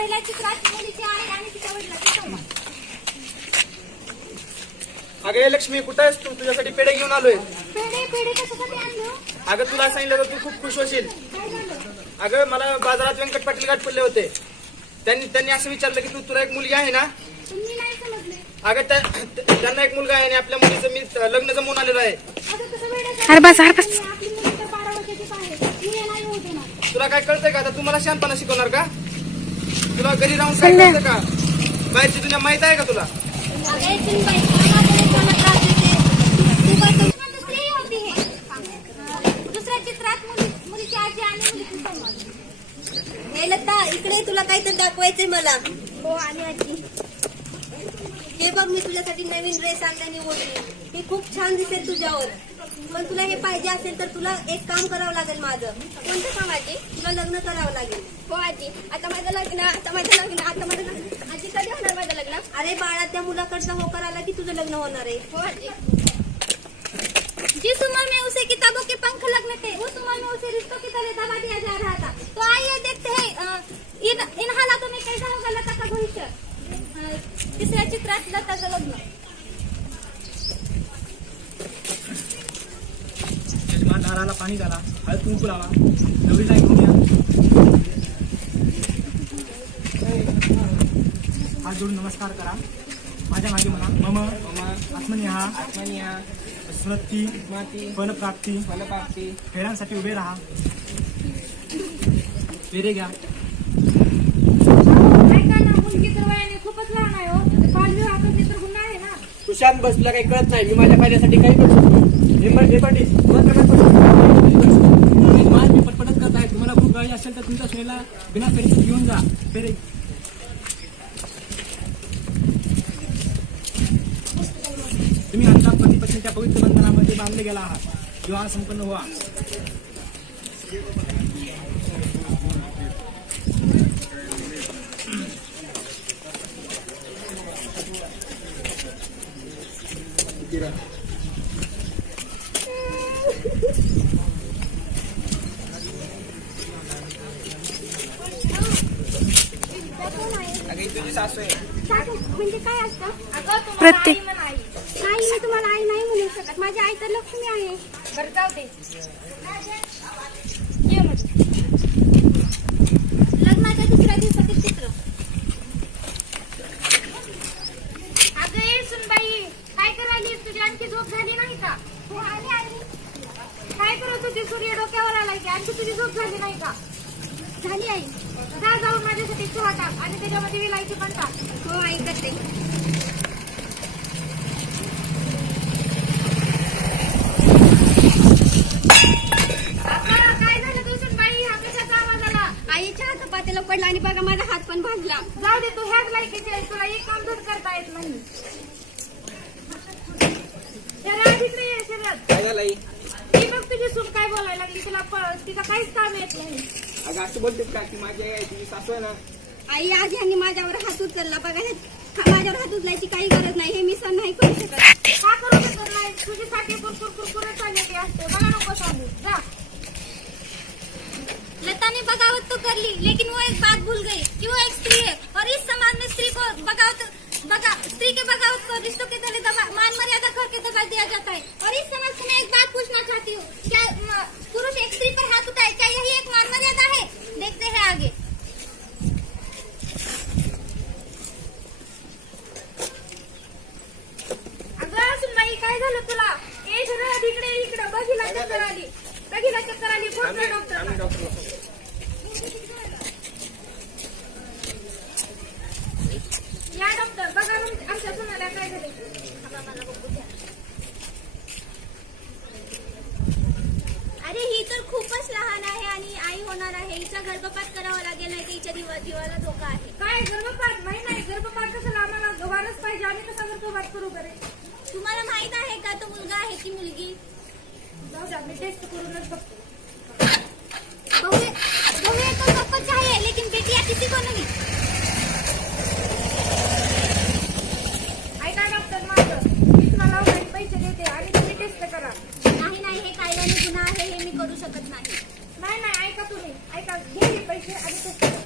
पहिल्या चित्रात मुलीची आई आणि तिच्या वडिलांचा संवाद. अगं लक्ष्मी कुठं आहेस तू? तुझ्यासाठी पेढे घेऊन आलोय. पेढे पेढे कशासाठी आणले हो? अगं तुला सांगितलं तर तू खूप खुश होशील. काय झालं? अगं मला बाजारात व्यंकट पाटील गाठ पडले होते. त्यांनी असं विचारलं की तुला एक मुलगी आहे ना? तुम्ही नाही समजले. अगं त्यांना एक मुलगा आहे आणि आपल्या मुलीचं मी लग्न जमवून आलेलं आहे. आता कसं वेळ अरे बस. आपली मुली तर 12 वर्षाचीच आहे. मी याला येऊ देणार. तुला काय कळतंय का? आता तुम्हाला शहाणपणा शिकवणार का? तुला घरी राहून काय कळतं का? बाहेरची दुनिया माहित आहे का तुला? अगं तुम्ही बाई मला त्रास देते. तू काय स्त्री होती हे. दुसऱ्या चित्रात मुलीची आजी आणि मुलीचा संवाद. हे लता इकडे तुला काहीतरी दाखवायचंय मला. हो आणि आजी. हे बघ मी तुझ्यासाठी नवीन ड्रेस आणला निवडली. हे खूप छान दिसेल तुझ्यावर. पण तुला हे पाहिजे असेल तर तुला एक काम करावं लागेल माझं. कोणतं काम आजी? तुला लग्न करावं लागेल. हो आजी. आता माझं लग्न. आजी कधी होणार माझं लग्न? अरे बाळा त्या मुलाकडचा होकार आला की तुझं लग्न होणार आहे. हो आजी. जिस उम्र में उसे किताबों के पंख लगने थे उस उम्र में उसे रिश्तों की तरह दबा दिया जा रहा था. तो आइए देखते हैं इन हालातों में कैसा होगा लता का भविष्य. तिसऱ्या चित्रात लताचं लग्न. नारळाला पाणी घाला, हळद कुंकू लावा, नवरीला घेऊन या. हात जोडून नमस्कार करा. माझ्या मागे म्हणा मम आत्मनिहा स्मृती फलप्राप्ती खेळांसाठी उभे राहा. पेरे घ्या. ऐका ना, मुलगी तर वयाने खूपच लहान आहे हो. बालविवाह करणे तर गुन्हा आहे ना. तू शांत बस, तुला काही कळत नाही. मी माझ्या फायद्यासाठी काही करू शकतो. मी पटपटच करत आहे. तुम्हाला खूप गाडी असेल तर तुमच्या सोयीला बिना फेरीचं घेऊन जा. फेरे तुम्ही आता पती पत्नीच्या पवित्र बंधनामध्ये बांधले गेला आहात. विवाह संपन्न व्हा. तुझी सासू आहे. सासू म्हणजे काय असतं? अगं तुम्हाला प्रत्येक- आई म्हणा आई. नाही मी तुम्हाला आई नाही म्हणू शकत. माझी आई तर लक्ष्मी आहे. बरं जाऊ दे. ये मध्ये. लग्नाच्या दुसऱ्या दिवसातील चित्र. अगं ये सुनबाई, काय करायली? तुझी आणखी झोप झाली नाही का? हो आली आली. काय करत होती? सूर्य डोक्यावर आलाय की आणखी तुझी झोप झाली नाही का? झाली आई. जा जाऊन माझ्यासाठी चहा टाक आणि त्याच्यामध्ये विलायची पण टाक. हो आई करते. काय झालं तू सुनबाई? हा कशाचा आवाज आला? आई चहा चपातीला पडला आणि बघा माझा हात पण भाजला. जाऊ दे, तू ह्याच लायकीची आहे. तुला एक काम धड करता येत नाही. शरद इकडे ये. शरद काय झालं आई? ती बघ तुझी सून काय बोलायला लागली. तिला काहीच काम येत नाही. अगं असं बोलतेस का की माझी आई आहे, तुझी सासू आहे ना? आई आज ह्यांनी माझ्यावर हात उचलला. बघा माझ्यावर हात उचलायची काही गरज नाही. हे मी सण नाही करू शकत. का करू शकत नाही? तुझ्यासाठी कुरकुर चाललेली असते. मला नको सांगू. जा. लता ने बगावत तो कर ली, लेकिन वो एक बात भूल गई कि वो एक स्त्री है और इस समाज में स्त्री के बगावत को रिश्तों के तले मान मर्यादा करके दबा दिया जाता है. और इस समाज से मैं एक बात पूछना चाहती हूँ, क्या पुरुष एक स्त्री पर हाथ उठाए, क्या यही एक मान मर्यादा है? देखते हैं आगे. अगं सुनबाई, काय झालं तुला? ए शरद इकडे बघीला चक्कर आली. फोन कर डॉक्टरला. या डॉक्टर, बघा आमच्या सुनाला काय झाले. अरे ही तर खूपच लहान आहे आणि आई होणार आहे. हिचा गर्भपात करावा लागेल, नाही तर हिच्या जीवाला धोका आहे. काय गर्भपात? नाही गर्भपात कशाला? आम्हाला गवारच पाहिजे. आम्ही कसा गर्भपात करू बरे? तुम्हाला माहित आहे का तो मुलगा आहे की मुलगी? जाऊ द्या, मी टेस्ट करूनच बघतो. बहुए तो सबको चाहिए, लेकिन बेटियां किसी को नहीं. ऐका डॉक्टर, माझं मी तुम्हाला पैसे देते आणि तुम्ही टेस्ट करा. नाही हे कायद्याने गुन्हा आहे. हे मी करू शकत नाही. नाही ऐका तुम्ही. ऐका, घे हे पैसे आणि टेस्ट करा.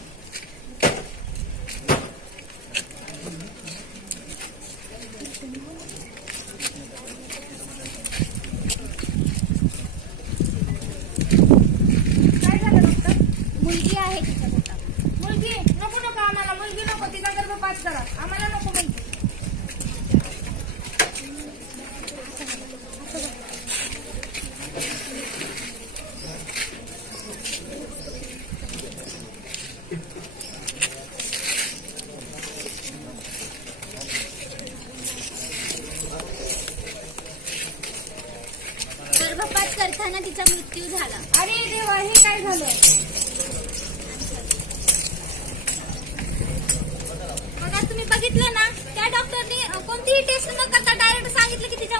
मृत्यू झाला. अरे देवा, हे काय झालं? बघा तुम्ही बघितलं ना, त्या डॉक्टरनी कोणतीही टेस्ट न करता डायरेक्ट सांगितलं की तिच्या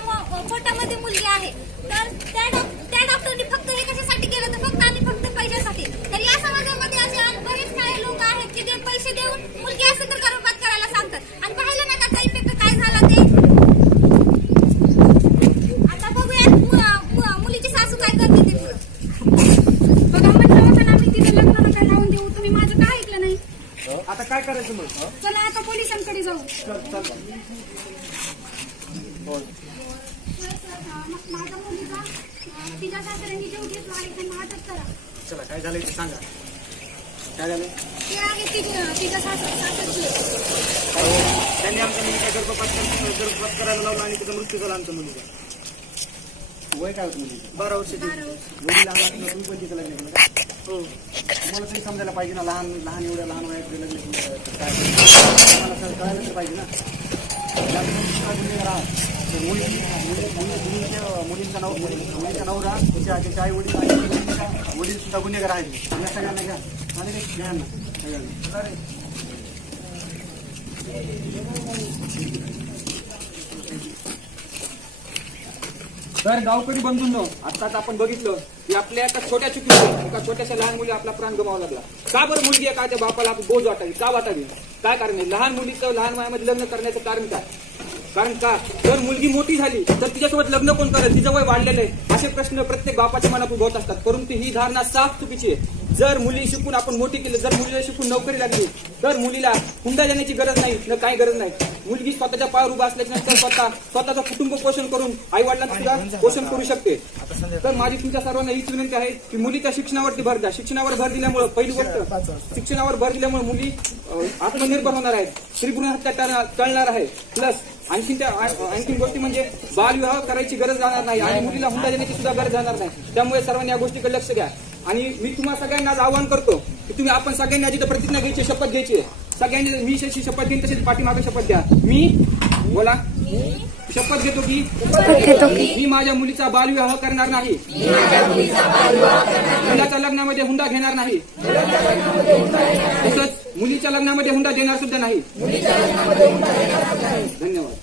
पोटामध्ये मुलगी आहे. तर त्या डॉक्टरनी फक्त हे कशासाठी केलं, तर फक्त आणि फक्त पैशासाठी. तर या समाजामध्ये असे बरेच काही लोक आहेत की ते पैसे देऊन मुलगी असेल तर गर्भपात करायला सांगतात. आणि पाहिलं ना त्याचा इफेक्ट काय झाला ते. आता बघूया मुलीची सासू काय करते ते पुढं. बघा, म्हटलं होतं ना आम्ही तिला लग्नाला काय लावून देऊ, तुम्ही माझं काय ऐकलं नाही. आता काय करायचं मग? चला आता पोलिसांकडे जाऊ. माझ्या मुलीचा तिच्या सासऱ्यांनी जीव घेतला आहे, त्यांना अटक करा. चला, काय झालं ते सांगा. काय झालं? ते आहे तिच्या सासरची. त्यांनी आमच्या मुलीचा गर्भपात करायला लावला आणि तिचा मृत्यू झाला आमच्या मुलीचा. वय काय होतं मुलीचं? 12 वर्षाची. मुली लहान असताना तुम्ही पण तिचं लग्न केलं? हो. तुम्हाला तरी समजायला पाहिजे ना, लहान एवढ्या लहान वयात लग्न केलं काय, तुम्हाला कळायला तर पाहिजे ना. गुन्हेगार आहात. मुलींचा नवरा, तिच्या आई वडील आणि वडील सुद्धा गुन्हेगार आहेत. या सगळ्यांना घ्या आणि घ्या ना सगळ्यांना. तर गावकरी बंधूंनो, आताच आपण बघितलं की आपल्या एका छोट्या चुकीमुळे एका छोट्याशा लहान मुली आपला प्राण गमावा लागला. का बरं मुलगी आहे का त्या बापाला बोज वाटावी, का वाटावी, काय कारण आहे? लहान मुलीचं लहान वयामध्ये लग्न करण्याचं कारण काय? कारण का जर मुलगी मोठी झाली तर तिच्यासोबत लग्न कोण करेल, तिचं वय वाढलेलं आहे, असे प्रश्न प्रत्येक बापाच्या मनात उभवत असतात. परंतु ही धारणा साफ चुकीची आहे. जर मुली शिकून आपण मोठी केली, जर मुलीला शिकून नोकरी लागली तर मुलीला हुंडा देण्याची गरज नाही न काही गरज नाही. मुलगी स्वतःच्या पायावर उभा असल्यानंतर स्वतःचं कुटुंब पोषण करून आई वडिलांना सुद्धा पोषण करू शकते. तर माझी तुमच्या सर्वांना हीच विनंती आहे की मुलीच्या शिक्षणावरती भर द्या. शिक्षणावर भर दिल्यामुळे पहिली गोष्ट, शिक्षणावर भर दिल्यामुळे मुली आत्मनिर्भर होणार आहेत, स्त्रीभ्रूण हत्या टळणार आहे. प्लस आणखी गोष्टी म्हणजे बालविवाह करायची गरज राहणार नाही आणि मुलीला हुंडा देण्याची सुद्धा गरज राहणार नाही. त्यामुळे सर्वांनी या गोष्टीकडे लक्ष द्या. आणि मी तुम्हाला सगळ्यांना आवाहन करतो की तुम्ही आपण सगळ्यांनी आधी प्रतिज्ञा घ्यायची, शपथ घ्यायची. सगळ्यांनी मी जशी शपथ घेईन तशीच पाठीमागे शपथ घ्या. मी बोला, शपथ घेतो की मी माझ्या मुलीचा बालविवाह करणार नाही, मुलाच्या लग्नामध्ये हुंडा घेणार नाही, तसंच मुलीच्या लग्नामध्ये हुंडा देणार सुद्धा नाही. धन्यवाद.